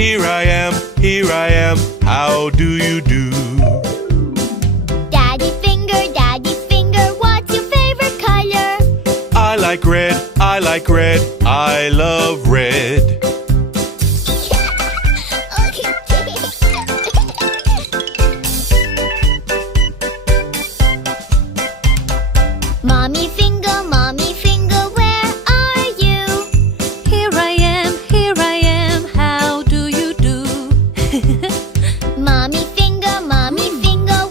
here I am, how do you do? Daddy finger, what's your favorite color? I like red, I love red. Mommy finger, where are you? Here I am, how do you do? Mommy finger,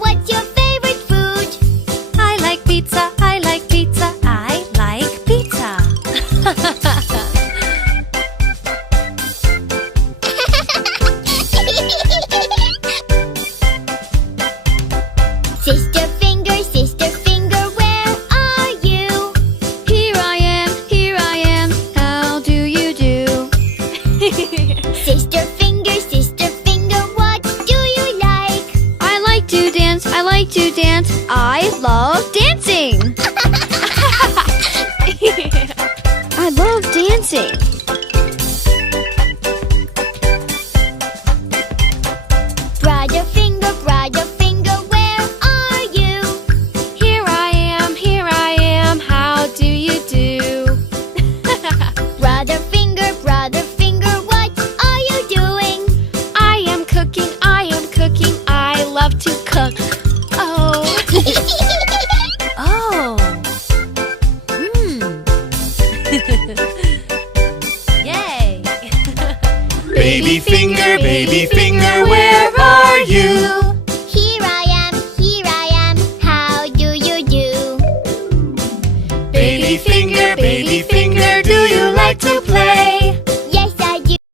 what's your favorite food? I like pizza, I like pizza. Sister finger, where are you? Here I am, how do you do? Sister finger, what do you like? I like to dance, I love dancing. I love dancing. Brother finger, where are you? Here I am, how do you do? Brother finger, what are you doing? I am cooking, I love to cook. Oh. Oh. Yay. Baby finger, where are you?